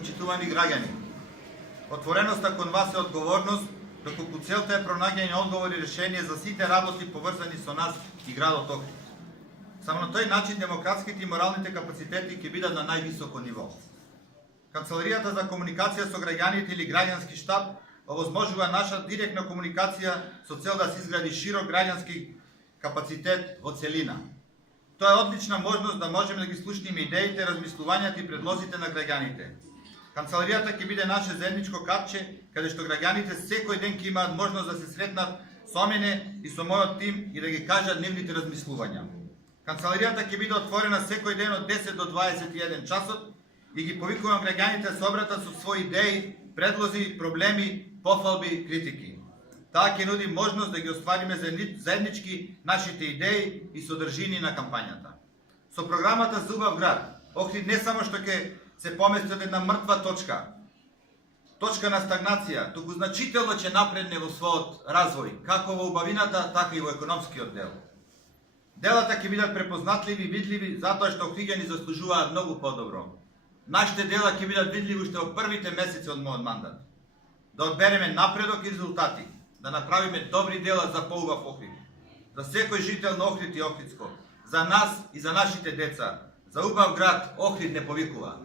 почитувани граѓани. Отвореноста кон вас е одговорност, доколку целта е пронаѓање одговори и решение за сите работи поврзани со нас и градот Охрид. Само на тој начин демократските и моралните капацитети ќе бидат на највисоко ниво. Канцеларијата за комуникација со граѓаните или граѓански штаб овозможува наша директна комуникација со цел да се изгради широк граѓански капацитет во целина. Тоа е одлична можност да можеме да ги слушнеме идеите, размислувањата и предлозите на граѓаните. Канцеларијата ќе биде наше заедничко капче, каде што граѓаните секој ден ќе имаат можност да се сретнат со мене и со мојот тим и да ги кажат нивните размислувања. Канцеларијата ќе биде отворена секој ден од 10 до 21 часот и ги повикувам граѓаните да се обратат со своји идеи, предлози, проблеми, пофалби, критики. Таа ќе нуди можност да ги оствариме заеднички нашите идеи и содржини на кампањата. Со програмата за убав град, Охрид не само што ќе се помести од една мртва точка на стагнација, туку значително ќе напредне во својот развој, како во убавината, така и во економскиот дел. Делата ќе бидат препознатливи и видливи, затоа што охриѓани заслужуваат многу подобро. Нашите дела ќе бидат видливи уште во првите месеци од мојот мандат. Да одбереме напредок и резултати, да направиме добри дела за поубав Охрид, за секој жител на Охрид и Охридско, за нас и за нашите деца, за убав град Охрид не повикува.